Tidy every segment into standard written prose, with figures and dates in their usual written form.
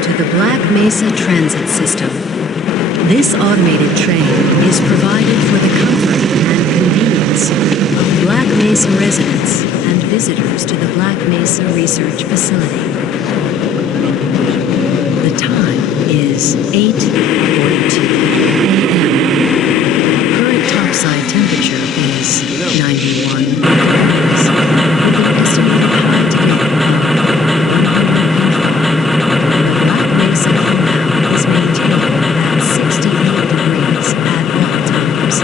Welcome to the Black Mesa Transit System. This automated train is provided for the comfort and convenience of Black Mesa residents and visitors to the Black Mesa Research Facility. The time is 8:42 a.m. Current topside temperature is 91 degrees, with an estimated high today of 100. The Black Mesa compound is maintained at 68 degrees at all times.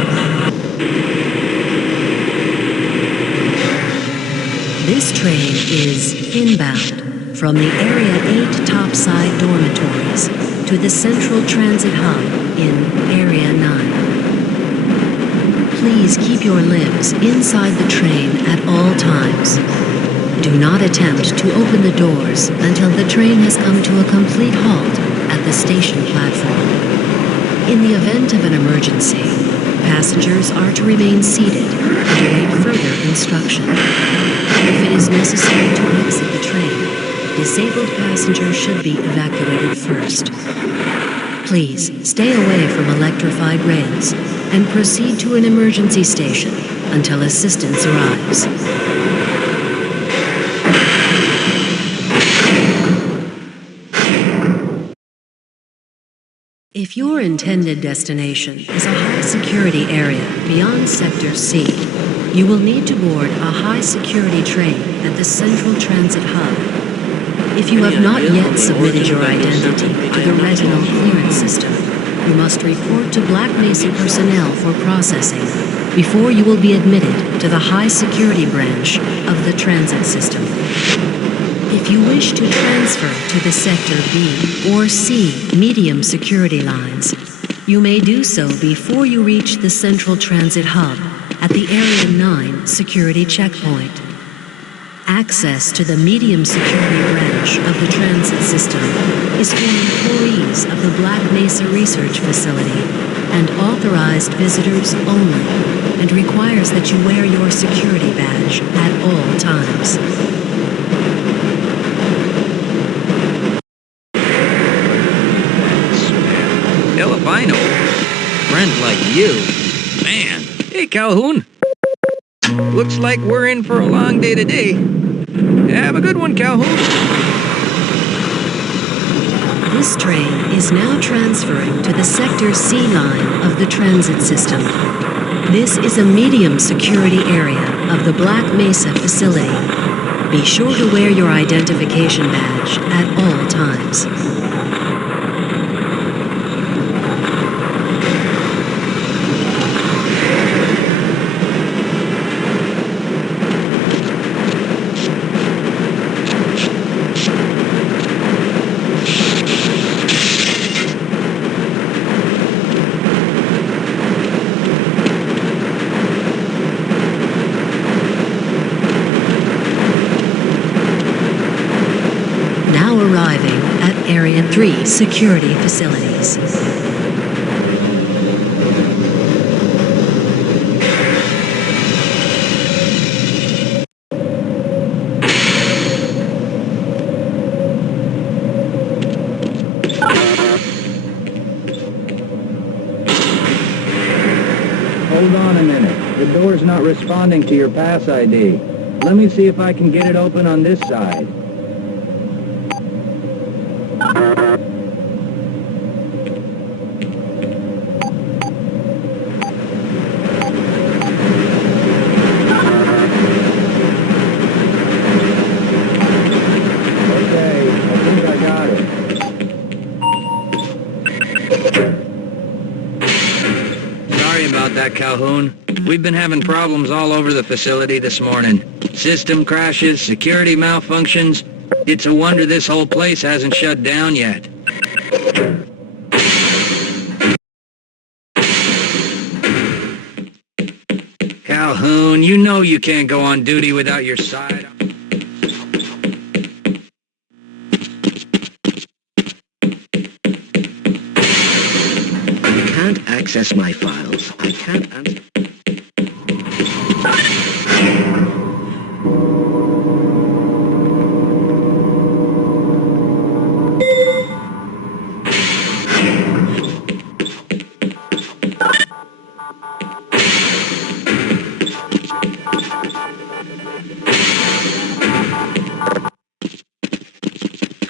This train is inbound from the Area 8 topside dormitories to the Central Transit Hub in Area 9. Please keep your limbs inside the train at all times. Do not attempt to open the doors until the train has come to a complete halt at the station platform. In the event of an emergency, passengers are to remain seated and await further instruction. If it is necessary to exit the train, disabled passengers should be evacuated first. Please stay away from electrified rails and proceed to an emergency station until assistance arrives. If your intended destination is a high-security area beyond Sector C, you will need to board a high-security train at the Central Transit Hub. If you have not yet submitted your identity to the retinal clearance system, you must report to Black Mesa personnel for processing before you will be admitted to the high-security branch of the transit system. If you wish to transfer to the Sector B or C medium security lines, you may do so before you reach the Central Transit Hub at the Area 9 security checkpoint. Access to the medium security branch of the transit system is for employees of the Black Mesa Research Facility and authorized visitors only, and requires that you wear your security badge at all times. Albino, friend like you. Man, hey Calhoun. Looks like we're in for a long day today. Have a good one, Calhoun. This train is now transferring to the Sector C line of the transit system. This is a medium security area of the Black Mesa facility. Be sure to wear your identification badge at all times. Arriving at Area 3 security facilities. Hold on a minute. The door's not responding to your pass ID. Let me see if I can get it open on this side. Calhoun. We've been having problems all over the facility this morning. System crashes, security malfunctions. It's a wonder this whole place hasn't shut down yet. Calhoun, you know you can't go on duty without your side. I can't access my files. I can't answer.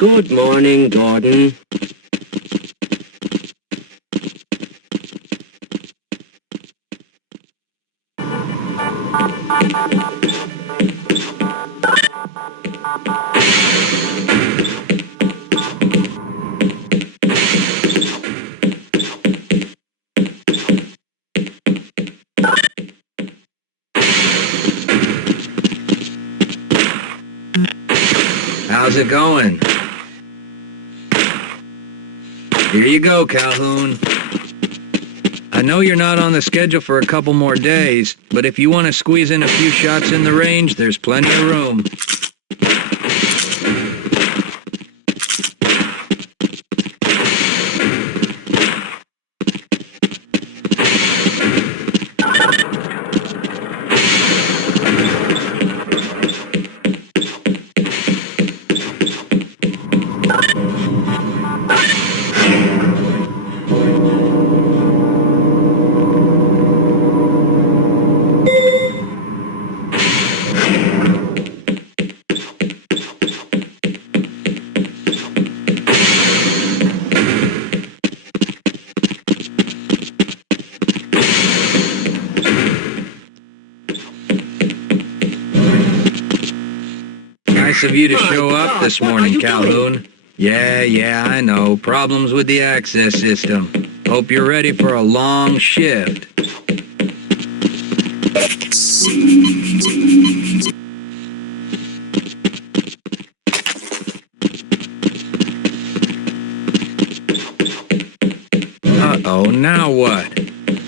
Good morning, Gordon. How's it going? Here you go, Calhoun. I know you're not on the schedule for a couple more days, but if you want to squeeze in a few shots in the range, there's plenty of room. Nice of you to show up this morning, Calhoun. Yeah, I know. Problems with the access system. Hope you're ready for a long shift. Uh-oh, now what?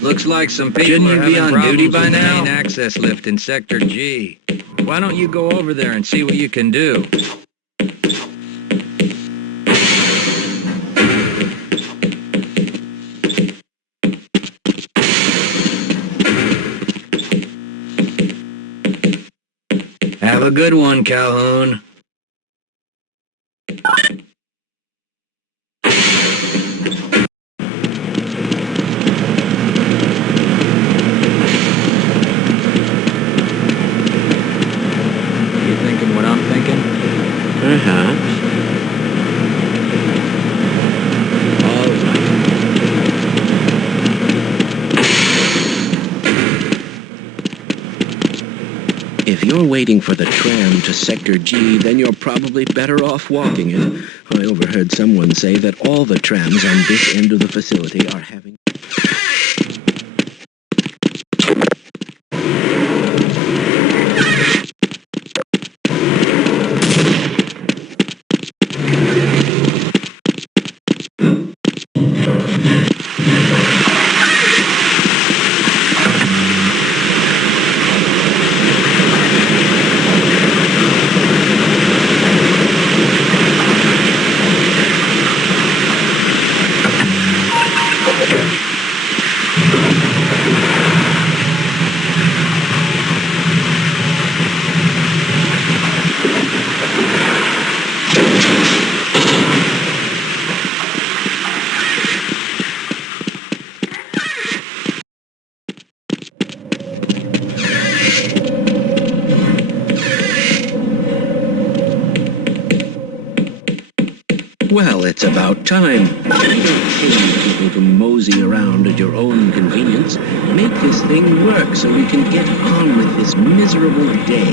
Looks like some people Shouldn't are you be having on duty problems by with the now? main access lift in Sector G. Why don't you go over there and see what you can do? Have a good one, Calhoun. You thinking what I'm thinking? Perhaps. All right. If you're waiting for the tram to Sector G, then you're probably better off walking it. I overheard someone say that all the trams on this end of the facility are having... Well, it's about time. Why don't pay people to mosey around at your own convenience? Make this thing work so we can get on with this miserable day.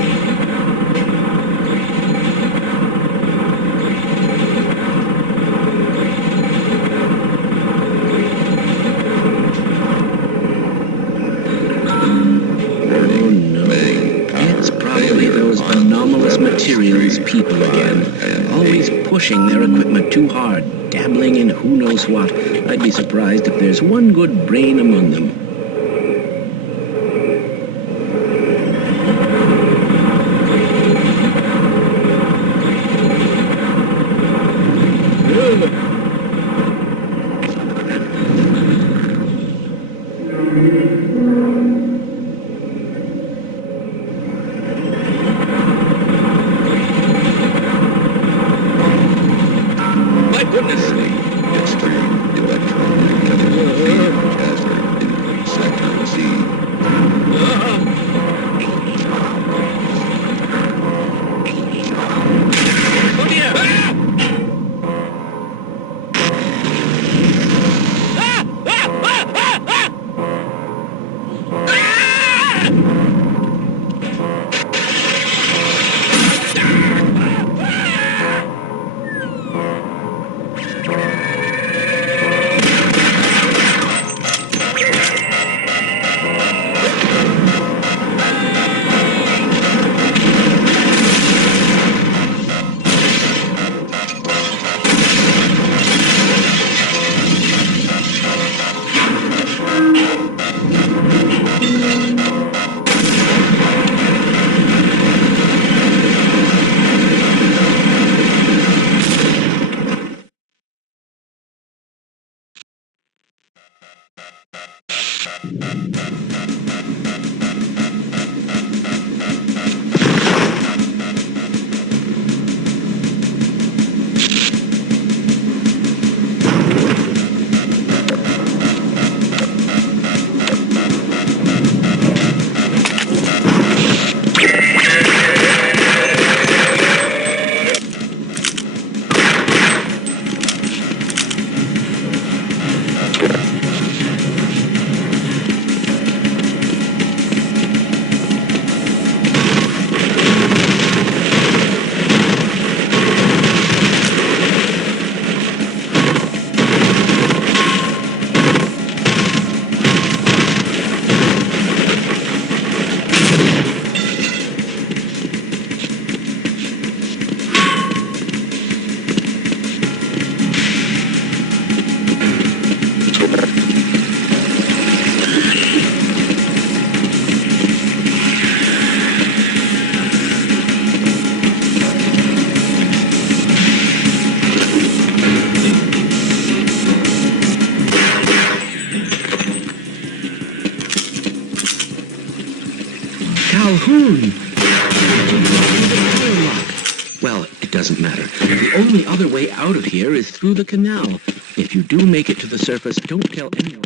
Oh no. It's probably those anomalous materials people again. Always pushing their equipment too hard, dabbling in who knows what. I'd be surprised if there's one good brain among them. Calhoun! Well, it doesn't matter. The only other way out of here is through the canal. If you do make it to the surface, don't tell anyone.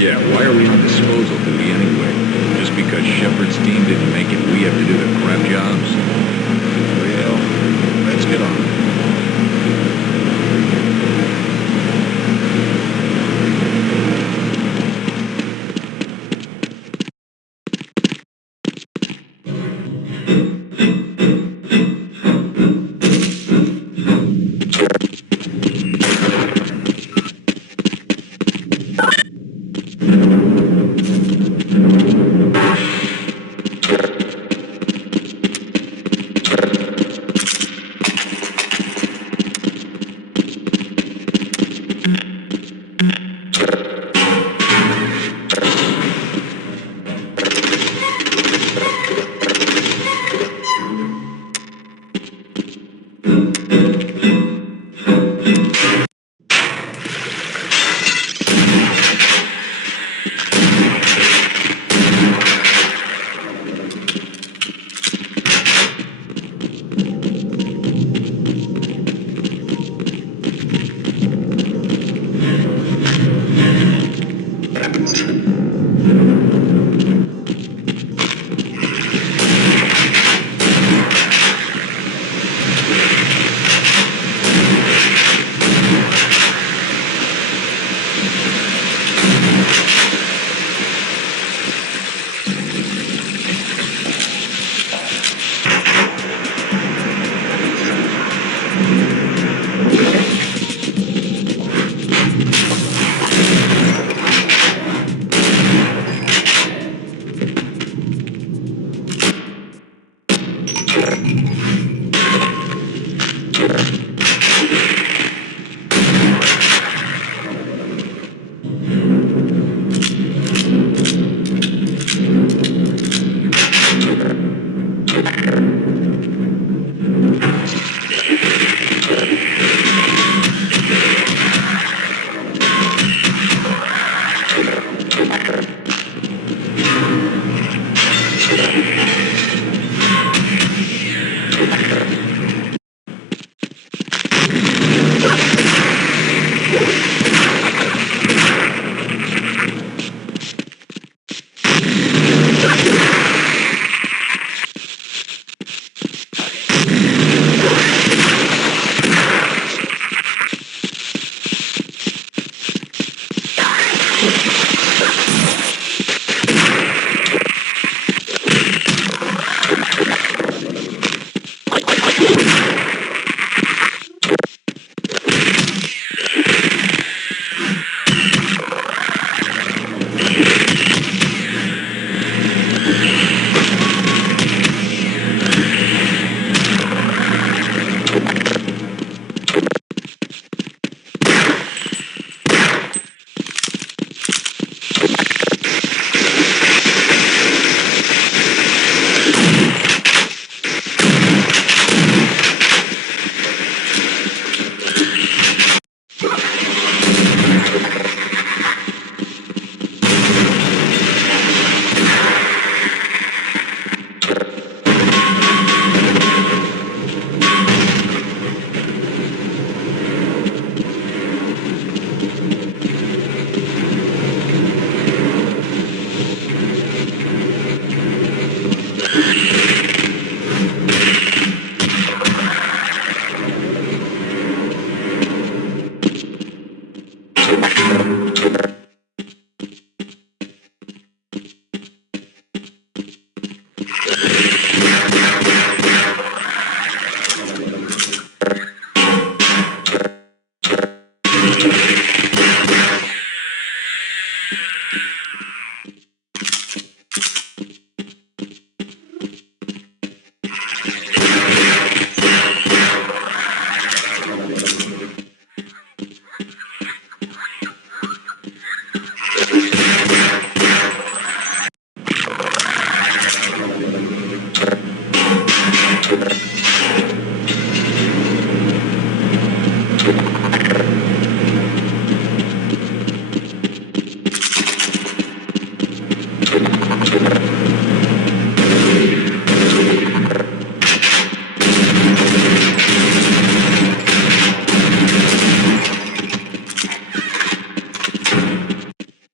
Yeah, why are we on disposal duty anyway? Just because Shepard's team didn't make it, we have to do the crap jobs? Well, let's get on.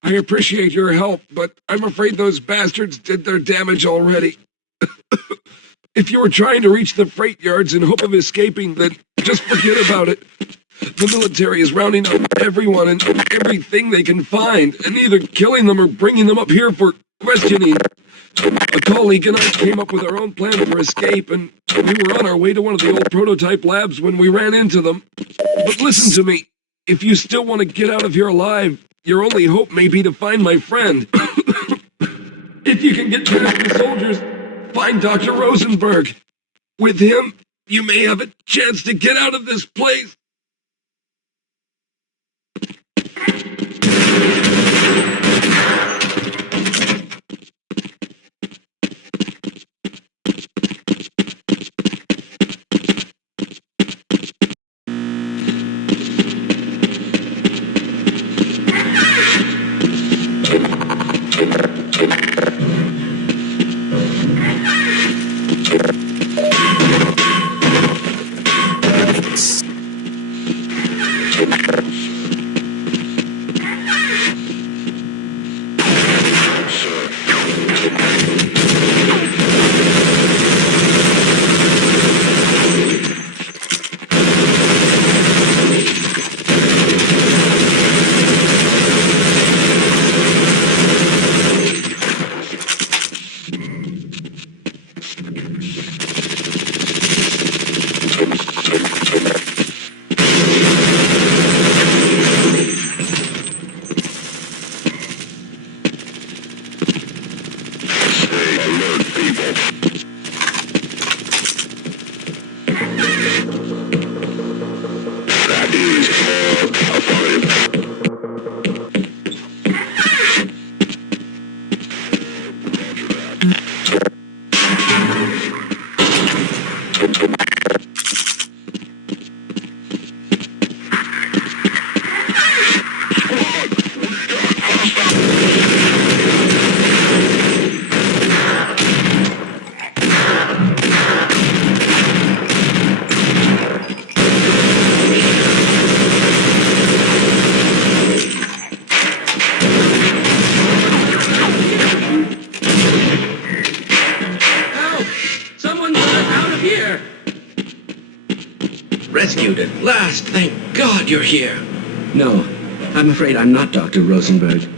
I appreciate your help, but I'm afraid those bastards did their damage already. If you were trying to reach the freight yards in hope of escaping, then just forget about it. The military is rounding up everyone and everything they can find, and either killing them or bringing them up here for questioning. A colleague and I came up with our own plan for escape, and we were on our way to one of the old prototype labs when we ran into them. But listen to me. If you still want to get out of here alive, your only hope may be to find my friend. If you can get past the soldiers, find Dr. Rosenberg. With him, you may have a chance to get out of this place. Rescued at last! Thank God you're here! No, I'm afraid I'm not Dr. Rosenberg.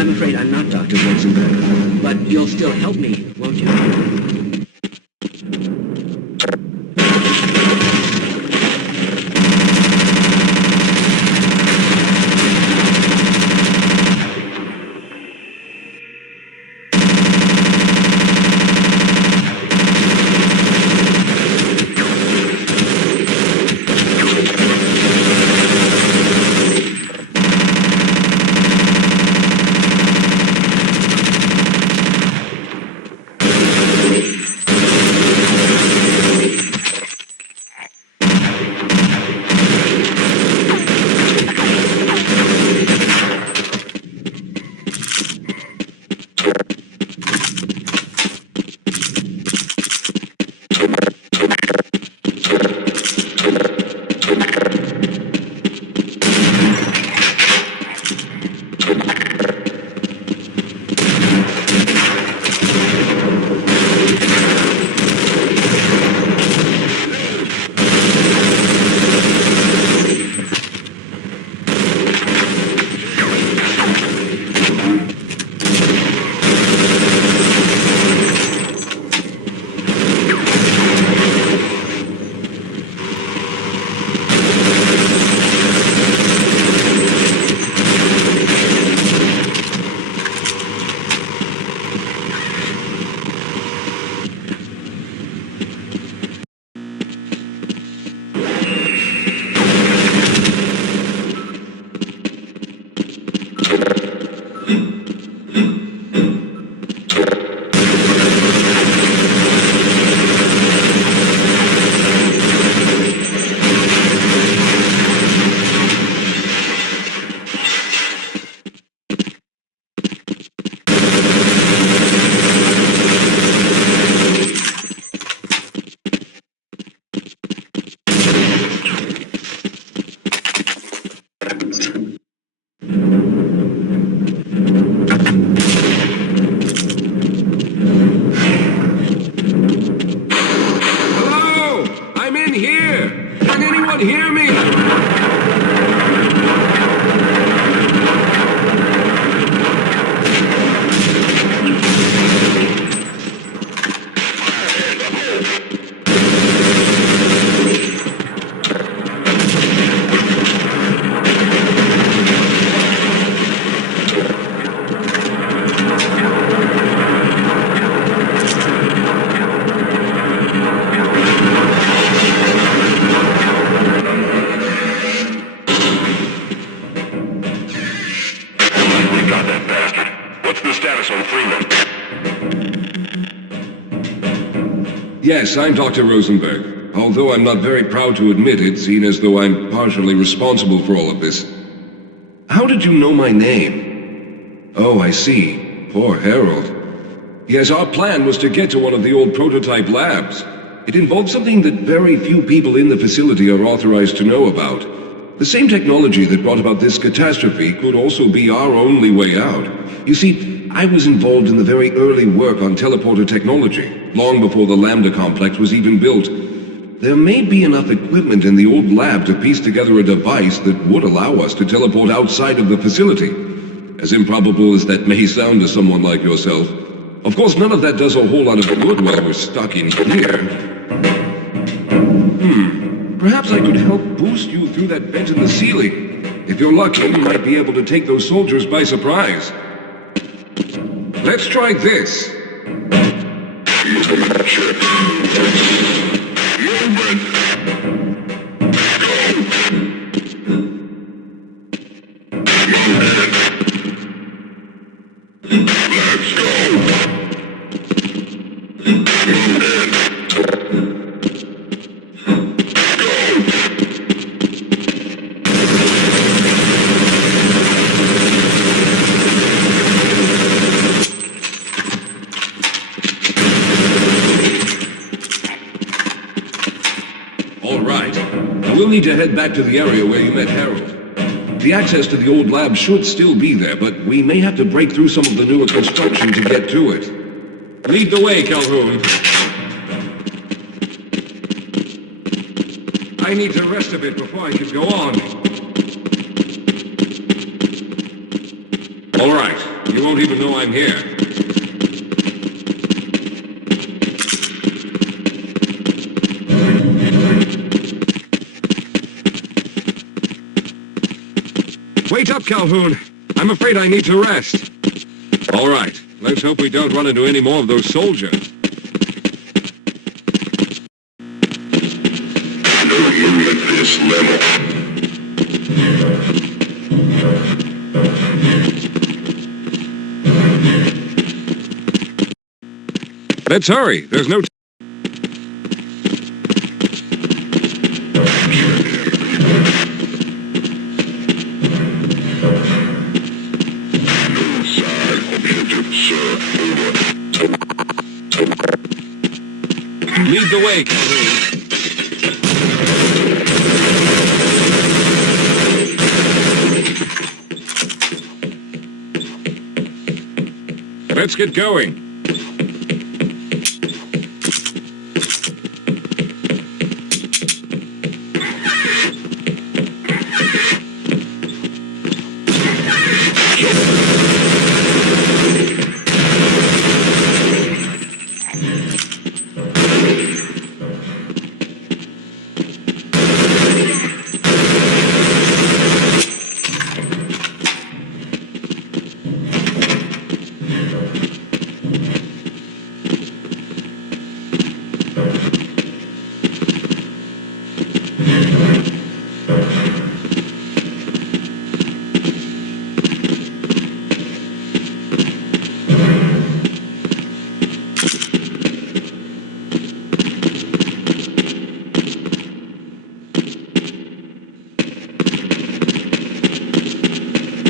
I'm afraid I'm not Dr. Rosenberg, but you'll still help me, won't you? Hear me! Yes, I'm Dr. Rosenberg, although I'm not very proud to admit it, seeing as though I'm partially responsible for all of this. How did you know my name? Oh, I see. Poor Harold. Yes, our plan was to get to one of the old prototype labs. It involved something that very few people in the facility are authorized to know about. The same technology that brought about this catastrophe could also be our only way out. You see, I was involved in the very early work on teleporter technology, long before the Lambda complex was even built. There may be enough equipment in the old lab to piece together a device that would allow us to teleport outside of the facility. As improbable as that may sound to someone like yourself. Of course, none of that does a whole lot of good while we're stuck in here. Perhaps I could help boost you through that vent in the ceiling. If you're lucky, you might be able to take those soldiers by surprise. Let's try this. All right. Now we'll need to head back to the area where you met Harold. The access to the old lab should still be there, but we may have to break through some of the newer construction to get to it. Lead the way, Calhoun. I need to rest a bit before I can go on. All right. You won't even know I'm here. Wait up, Calhoun. I'm afraid I need to rest. All right. Let's hope we don't run into any more of those soldiers. At this level. Let's hurry. There's no time. Lead the way, Calhoun. Let's get going.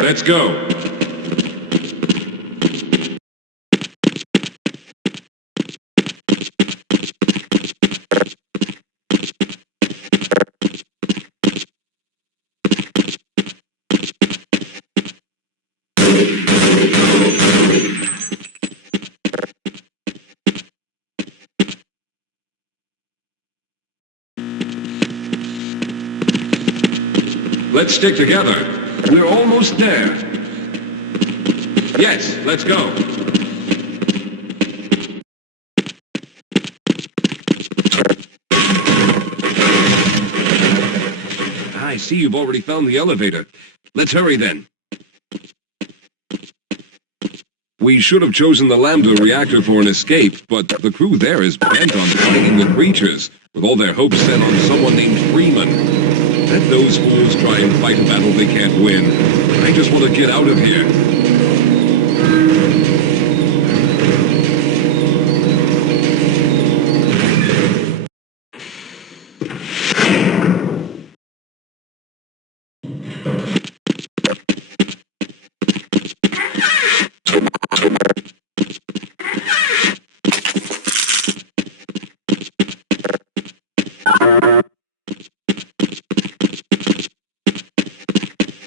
Let's go. Let's stick together. We're almost there. Yes, let's go. I see you've already found the elevator. Let's hurry then. We should have chosen the Lambda reactor for an escape, but the crew there is bent on fighting the creatures, with all their hopes set on someone named Freeman. Let those fools try and fight a battle they can't win. I just want to get out of here.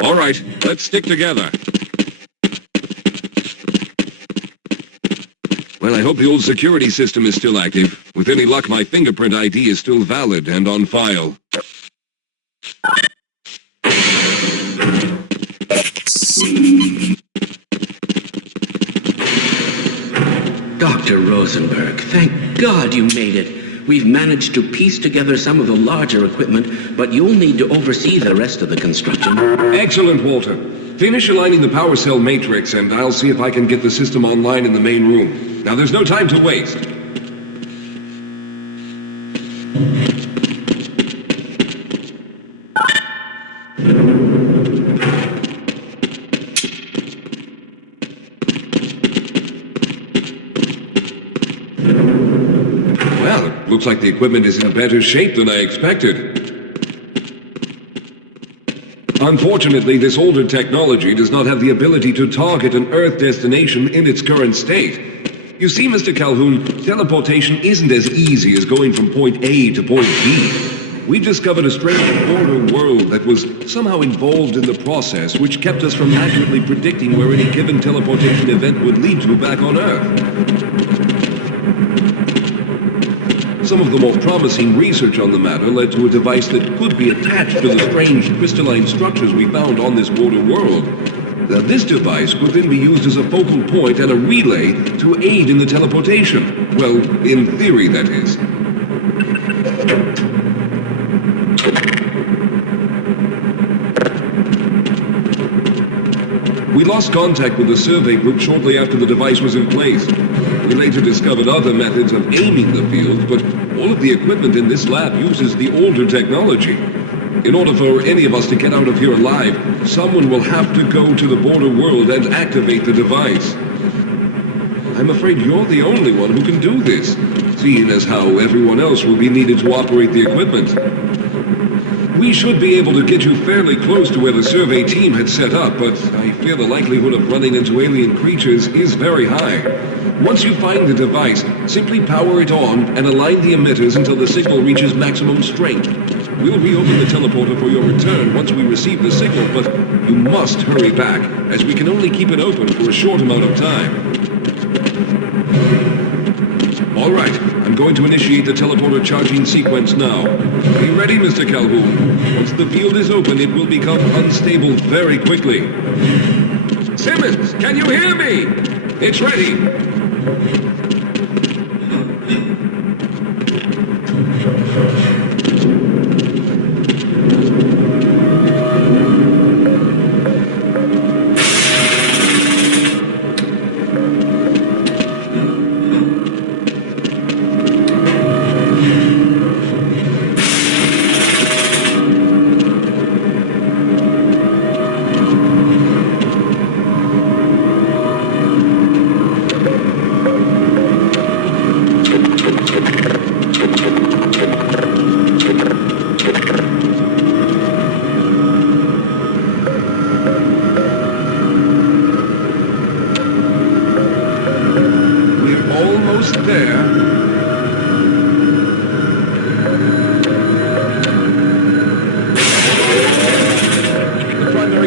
All right, let's stick together. Well, I hope the old security system is still active. With any luck, my fingerprint ID is still valid and on file. Dr. Rosenberg, thank God you made it. We've managed to piece together some of the larger equipment, but you'll need to oversee the rest of the construction. Excellent, Walter. Finish aligning the power cell matrix, and I'll see if I can get the system online in the main room. Now, there's no time to waste. Well, it looks like the equipment is in better shape than I expected. Unfortunately, this older technology does not have the ability to target an Earth destination in its current state. You see, Mr. Calhoun, teleportation isn't as easy as going from point A to point B. We've discovered a strange border world that was somehow involved in the process, which kept us from accurately predicting where any given teleportation event would lead to back on Earth. Some of the more promising research on the matter led to a device that could be attached to the strange crystalline structures we found on this border world. This device could then be used as a focal point and a relay to aid in the teleportation. Well, in theory, that is. We lost contact with the survey group shortly after the device was in place. We later discovered other methods of aiming the field, but all of the equipment in this lab uses the older technology. In order for any of us to get out of here alive, someone will have to go to the border world and activate the device. I'm afraid you're the only one who can do this, seeing as how everyone else will be needed to operate the equipment. We should be able to get you fairly close to where the survey team had set up, but I fear the likelihood of running into alien creatures is very high. Once you find the device, simply power it on and align the emitters until the signal reaches maximum strength. We'll reopen the teleporter for your return once we receive the signal, but you must hurry back, as we can only keep it open for a short amount of time. All right, I'm going to initiate the teleporter charging sequence now. Be ready, Mr. Calhoun. Once the field is open, it will become unstable very quickly. Simmons, can you hear me? It's ready.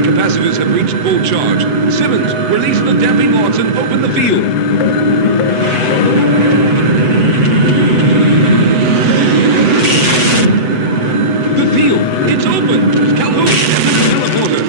Capacitors have reached full charge. Simmons, release the damping lots and open the field. The field, it's open. Calhoun, enter the teleporter.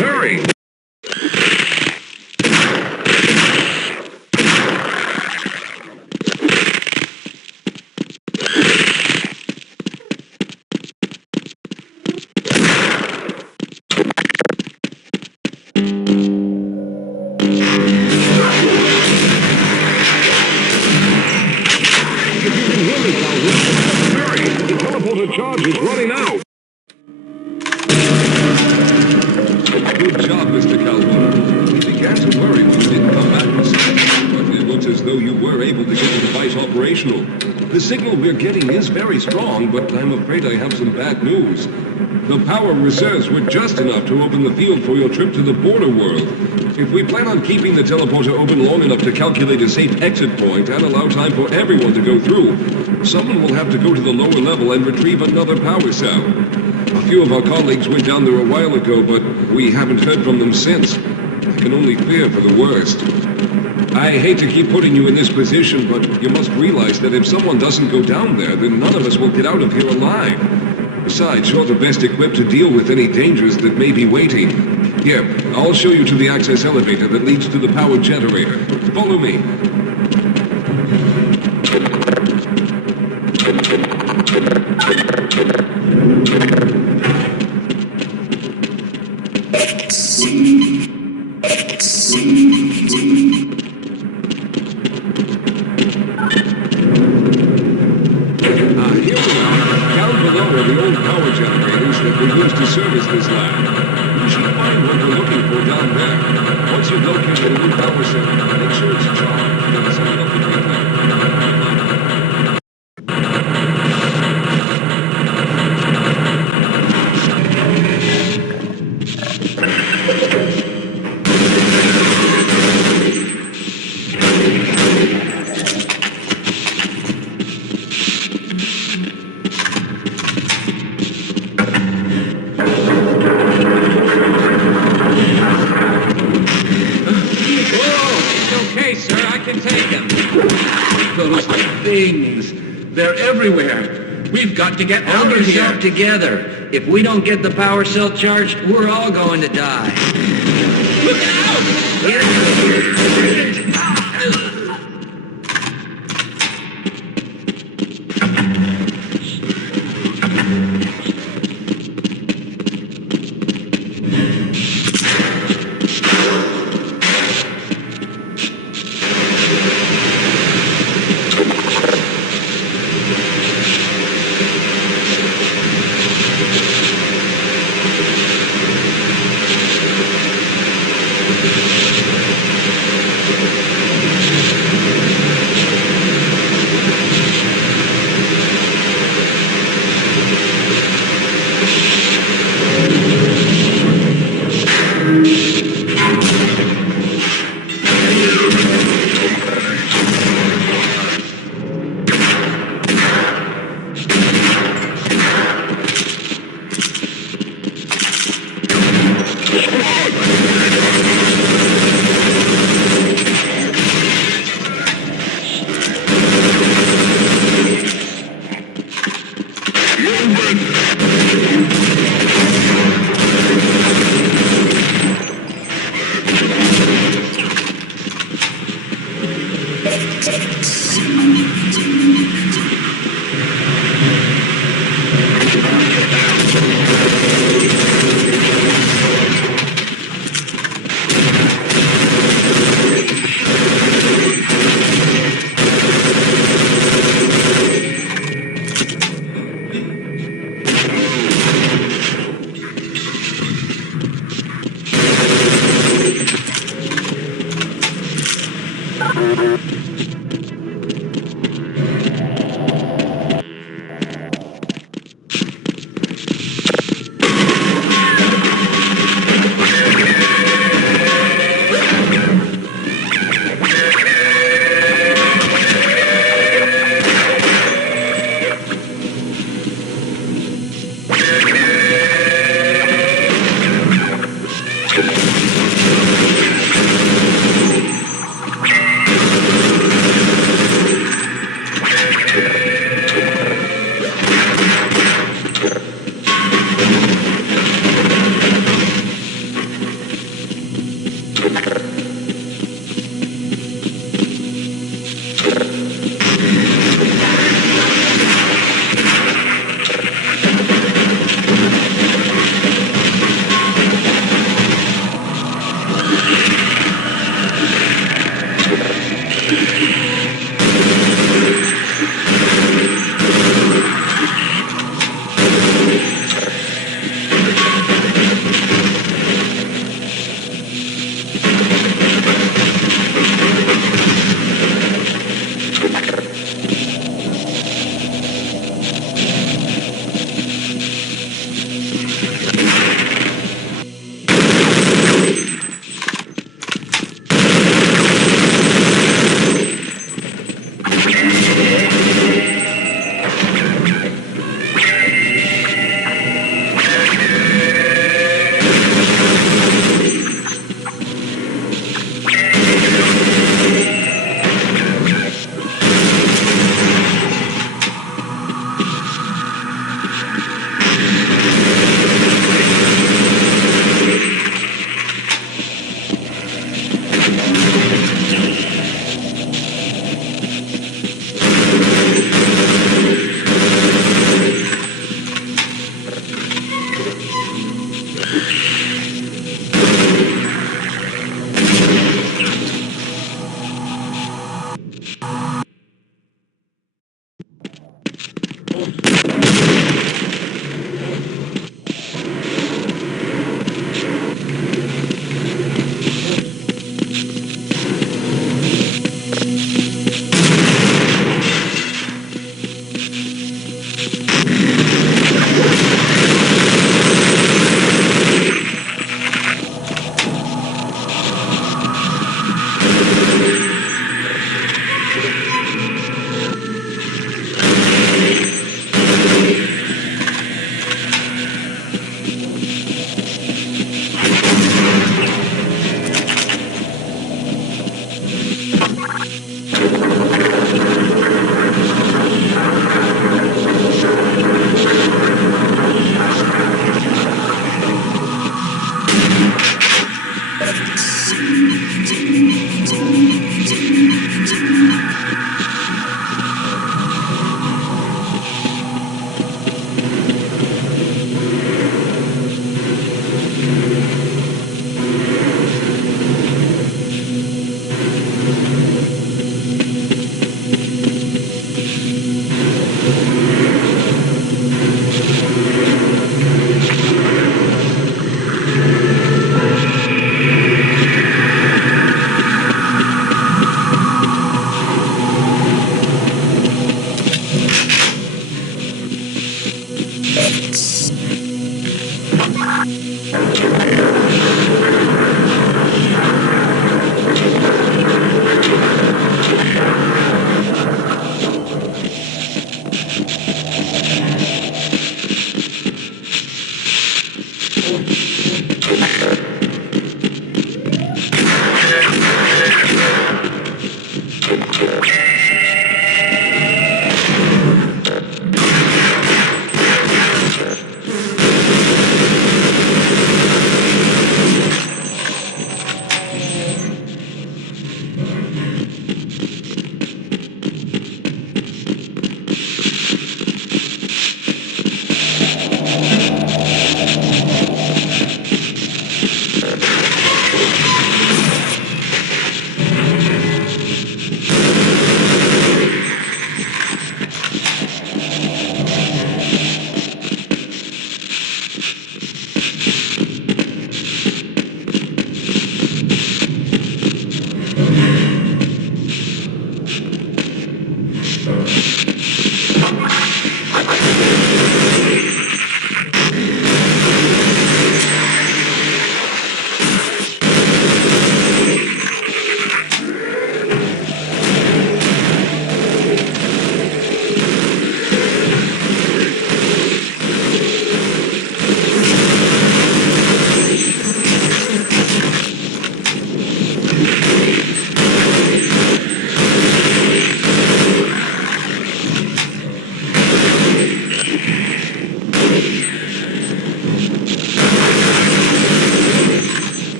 Hurry! Hurry! The teleporter charge is running out! Good job, Mr. Calhoun. We began to worry when you didn't come back for seconds, but it looks as though you were able to get the device operational. The signal we're getting is very strong, but I'm afraid I have some bad news. The power reserves were just enough to open the field for your trip to the border world. If we plan on keeping the teleporter open long enough to calculate a safe exit point and allow time for everyone to go through, someone will have to go to the lower level and retrieve another power cell. A few of our colleagues went down there a while ago, but we haven't heard from them since. I can only fear for the worst. I hate to keep putting you in this position, but you must realize that if someone doesn't go down there, then none of us will get out of here alive. Besides, you're the best equipped to deal with any dangers that may be waiting. Here, I'll show you to the access elevator that leads to the power generator. Follow me. Here we are. Down below are the old power generators that we used to service this lab. You should find what we're looking for down there. Once you've located a new power cell, make sure it's charged and set it up between them. Those things, they're everywhere. We've got to get out Hold of here. yourself together. If we don't get the power cell charged, we're all going to die. Look out! Get out of here.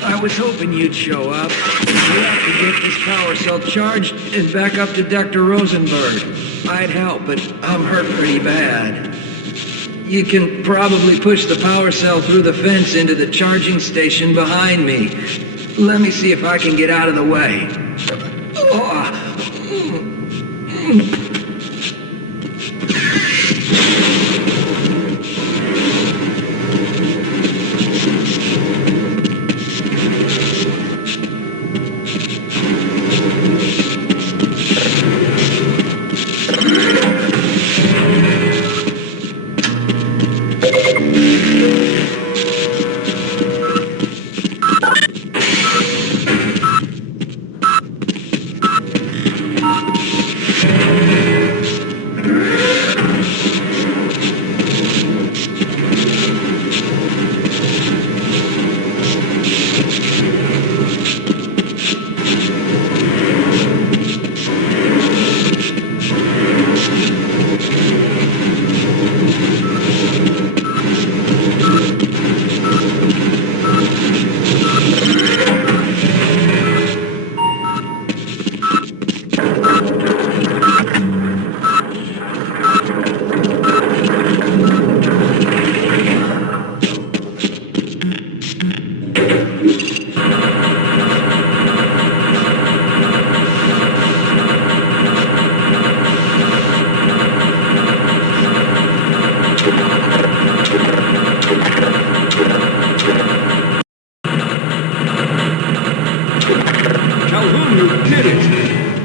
I was hoping you'd show up. We have to get this power cell charged and back up to Dr. Rosenberg. I'd help, but I'm hurt pretty bad. You can probably push the power cell through the fence into the charging station behind me. Let me see if I can get out of the way.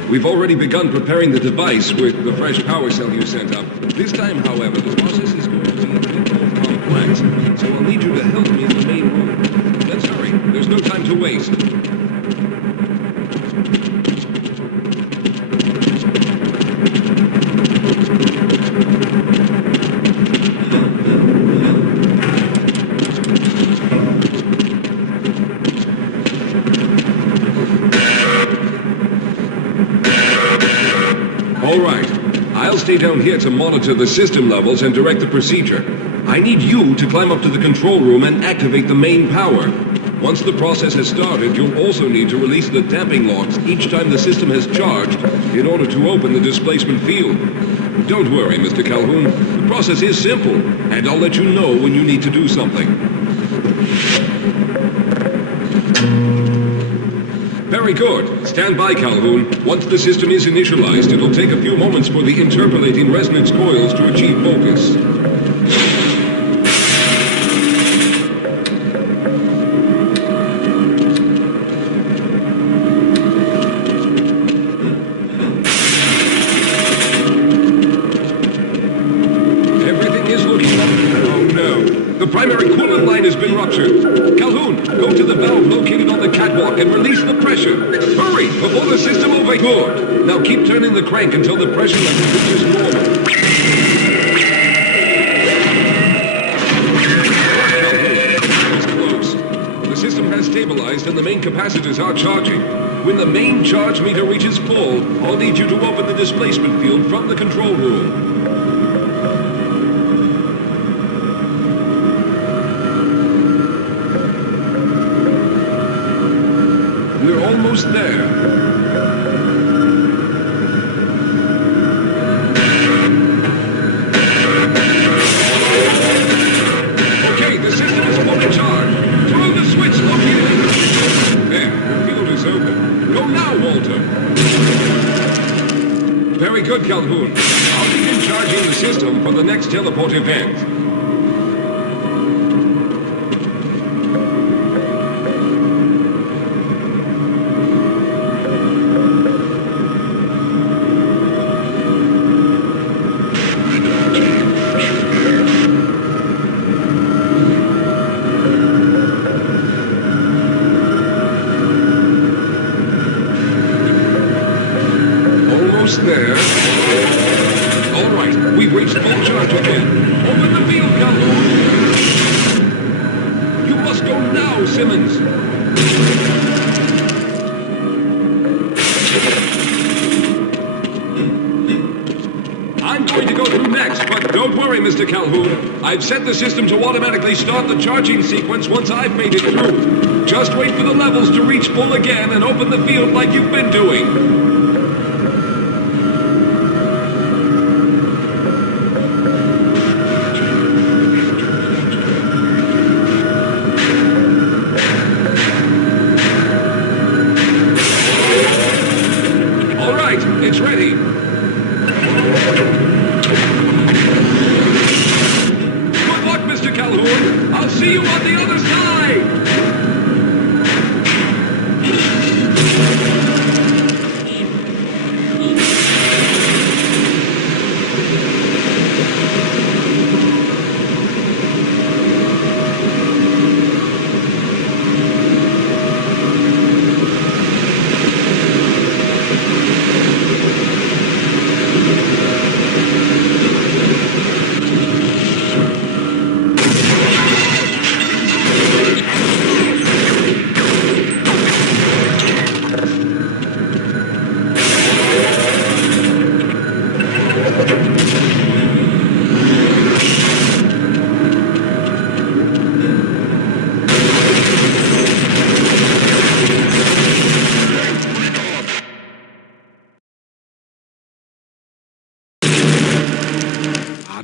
We've already begun preparing the device with the fresh power cell you sent up. This time, however, the process is going to be a bit more complex, so I'll need you to help me in the main room. Let's hurry. There's no time to waste. All right. I'll stay down here to monitor the system levels and direct the procedure. I need you to climb up to the control room and activate the main power. Once the process has started, you'll also need to release the damping locks each time the system has charged in order to open the displacement field. Don't worry, Mr. Calhoun. The process is simple, and I'll let you know when you need to do something. Very good. Stand by, Calhoun. Once the system is initialized, it'll take a few moments for the interpolating resonance coils to achieve focus. Everything is looking up. Oh no. The primary coolant line has been ruptured. Calhoun, go to the valve located on the catwalk and release the pressure. Hurry, before the system overloads. Good. Now keep turning the crank until the pressure level reaches normal. It's close. The system has stabilized and the main capacitors are charging. When the main charge meter reaches full, I'll need you to open the displacement field from the control room. We're almost there. Okay, the system is fully charged. Throw the switch located. There, the field is open. Go now, Walter. Very good, Calhoun. I'll begin charging the system for the next teleport event. There. All right, we've reached full charge again. Open the Simmons. I'm going to go through next, but don't worry, Mr. Calhoun. I've set the system to automatically start the charging sequence once I've made it through. Just wait for the levels to reach full again and open the field like you've been doing. All right, it's ready. Good luck, Mr. Calhoun. I'll see you on the other side.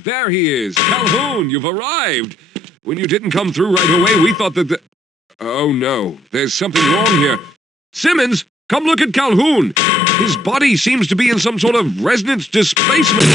There he is. Calhoun, you've arrived. When you didn't come through right away, we thought that the... Oh, no. There's something wrong here. Simmons, come look at Calhoun. His body seems to be in some sort of resonance displacement.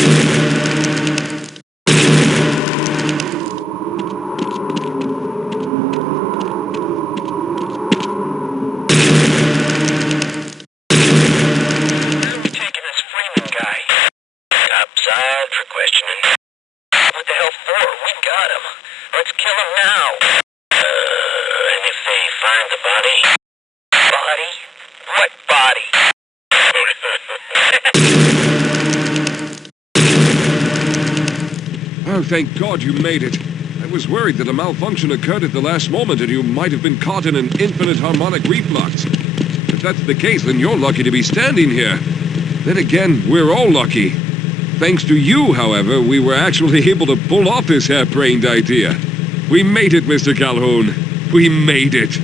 Oh, thank God you made it. I was worried that a malfunction occurred at the last moment and you might have been caught in an infinite harmonic reflux. If that's the case, then you're lucky to be standing here. Then again, we're all lucky. Thanks to you, however, we were actually able to pull off this harebrained idea. We made it, Mr. Calhoun. We made it.